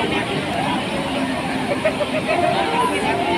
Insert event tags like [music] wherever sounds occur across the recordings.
Thank [laughs] you.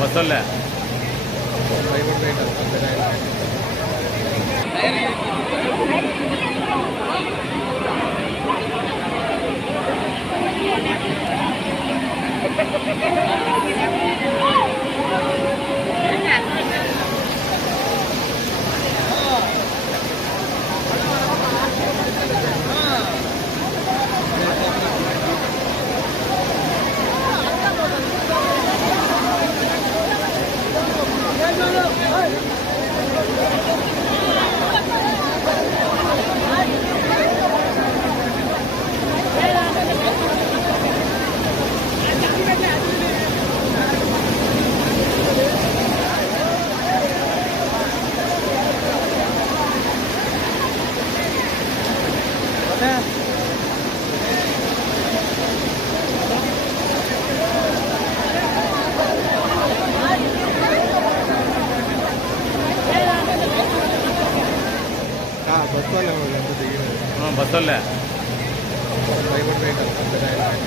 ಬಸ್ಲ್ಲ bus ಅಂತ bus tie ಬಿಟ್ಟು